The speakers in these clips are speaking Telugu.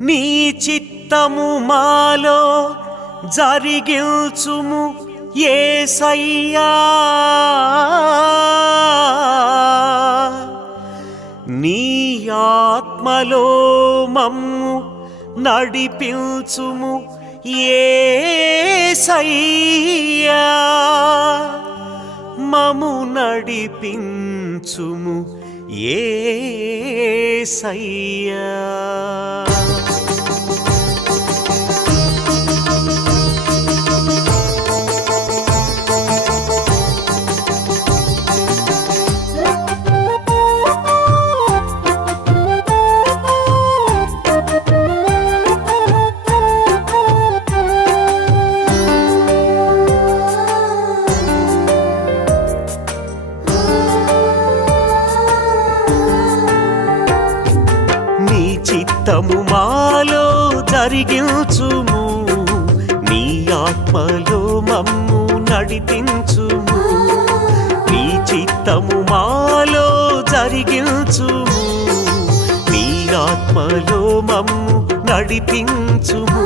నీ చిత్తము మాలో జరిగించుము యేసయ్యా, నీ ఆత్మలో మమ్ము నడిపించుము యేసయ్యా, మము నడిపించుము యేసయ్యా. చిత్తము మాలో జరిగించుము, నీ ఆత్మలో మమ్ము నడిపించుము. నీ చిత్తము మాలో జరిగించుము, నీ ఆత్మలో మమ్ము నడిపించుము.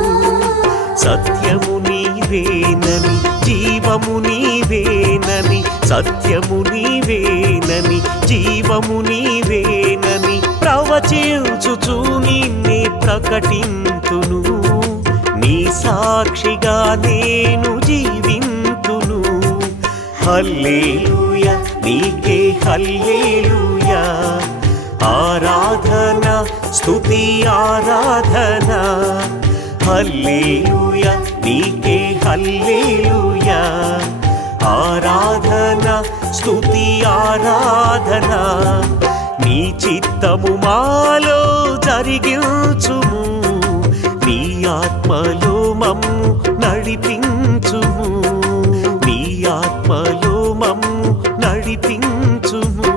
సత్యము నీవేనని, జీవము నీవేనని, సత్యము నీవేనని, జీవము నీవేనని ప్రవచించుచు నిన్నే ప్రకటింతును. నీ సాక్షిగా నేను జీవింతును. హల్లెలూయా, నీకే హల్లెలూయా. ఆరాధన, స్తుతి ఆరాధన. హల్లెలూయా, నీకే హల్లెలూయా. ఆరాధన, స్తుతి ఆరాధన. నీ చిత్తము మాలో జరిగించుము, నీ ఆత్మలో మమ్ము నడిపించుము. నీ ఆత్మలో మమ్ము నడిపించుము.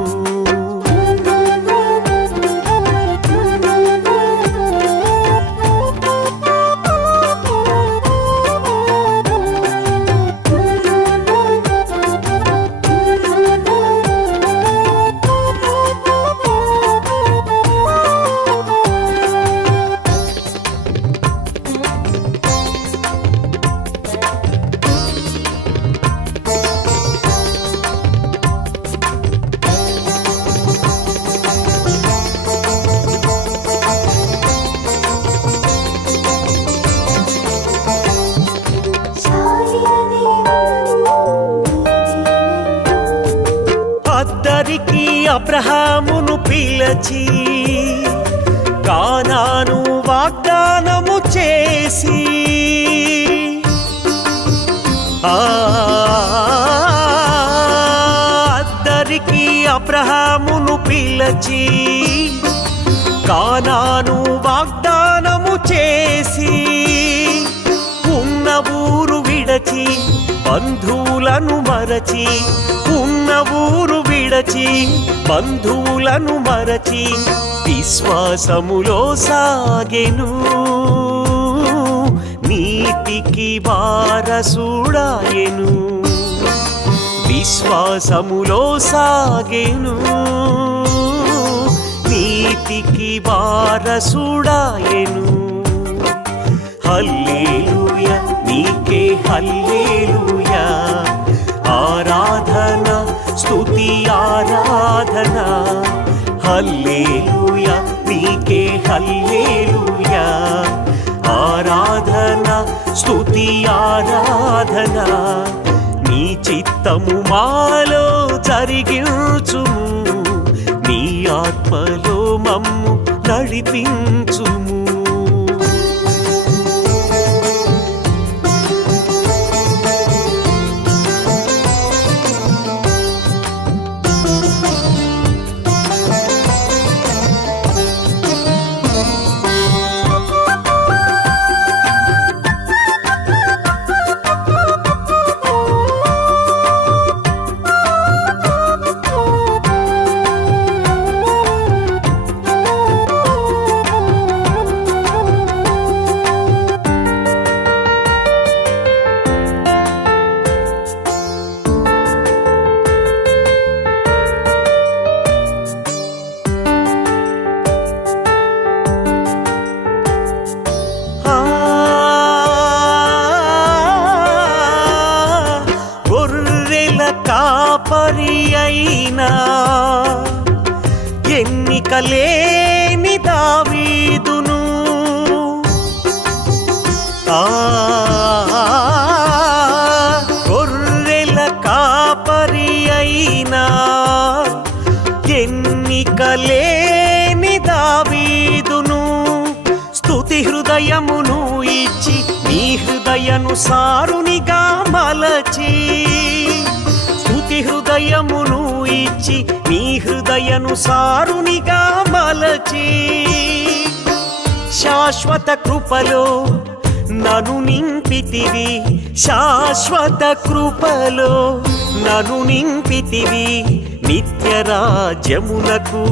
అబ్రహామును పిలచి కానాను వాగ్దానము చేసి, అద్దరికి అబ్రహామును పిలచి కానాను వాగ్దానము చేసి, ఉన్న ఊరు విడచి బంధువులను మరచి, ఉన్న ఊరు విడచి బంధువులను మరచి విశ్వాసములో సాగెను. నీతికి వారసుడాయెను. విశ్వాసములో సాగెను, నీతికి వారసుడాయెను. హల్లెలూయా, నీకే హల్లెలూయా. ఆరాధన, స్తుతి ఆరాధన. హల్లెలూయా, నీకే హల్లెలూయా. ఆరాధన, స్తుతి ఆరాధన. నీ చిత్తము మాలో జరిగించుము, నీ ఆత్మలో మమ్ము నడిపించుము. లేని దావీదును గొర్రెల కాపరి అయినా ఎన్నిక లేని దావీదును స్తుతి హృదయమును ఇచ్చి నీ హృదయానుసారునిగా మలచి స్తుతి హృదయమును ఇచ్చి నీ హృదయానుసారునిగా మలచి శాశ్వత కృపలో నను నింపితివి శాశ్వత కృపలో నను నింపితివి నిత్య రాజ్యమునకు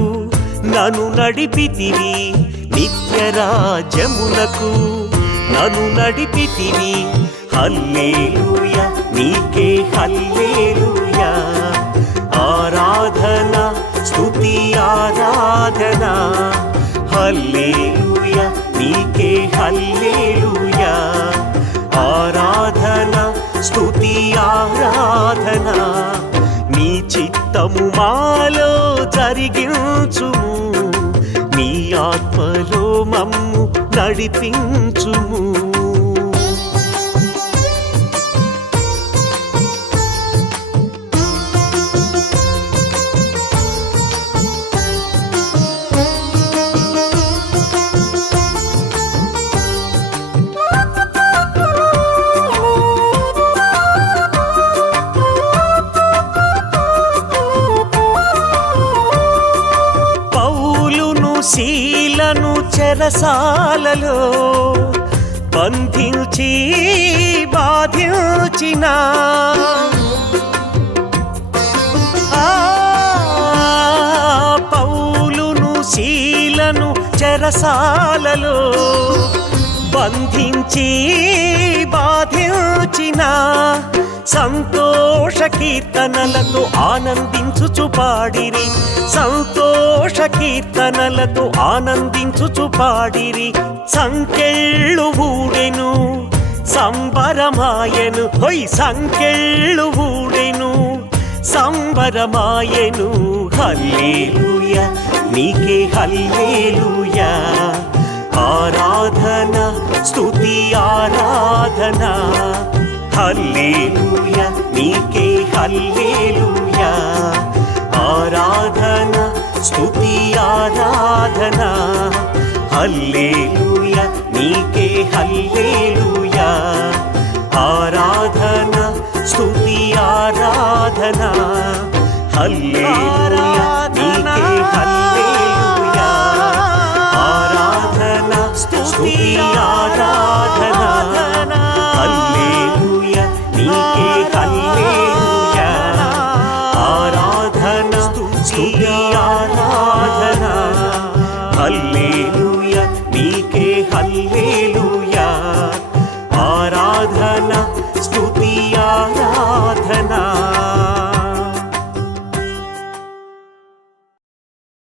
నను నడిపితివి నిత్య రాజ్యమునకు నను నడిపితివి హల్లెలూయా నీకే హల్లెలూయా ఆరాధన స్తుతి ఆరాధన హల్లెలూయా నీకే హల్లెలూయా ఆరాధన స్తుతి ఆరాధన నీ చిత్తము మాలో జరిగించుము నీ ఆత్మలో మమ్ము నడిపించుము శీలను చెరసాలలో బంధించి బాధించిన పౌలును శీలను చెరసాలలో బంధించి బాధించిన సంతోష కీర్తనలతో ఆనందించుచు పాడిరి సంతోష కీర్తనలతో ఆనందించుచు పాడిరి సంకెళ్ళు ఊడెను సంబరమాయను హొయ్ సంకెళ్ళు ఊడెను సంబరమాయను హల్లెలూయా నీకే హల్లెలూయా ఆరాధన స్తుతి ఆరాధన హల్లెలూయా నీకే హల్లెలూయా ఆరాధన స్తుతి ఆరాధన హల్లెలూయా నీకే హల్లెలూయా ఆరాధన స్తుతి ఆరాధన హల్లెలూయా నీకే హల్లెలూయా ఆరాధన స్తుతి ఆరాధన హల్లెలూయా నీకే హల్లెలూయా ఆరాధన స్తుతి ఆరాధన హల్లెలూయా నీకే హల్లెలూయా ఆరాధన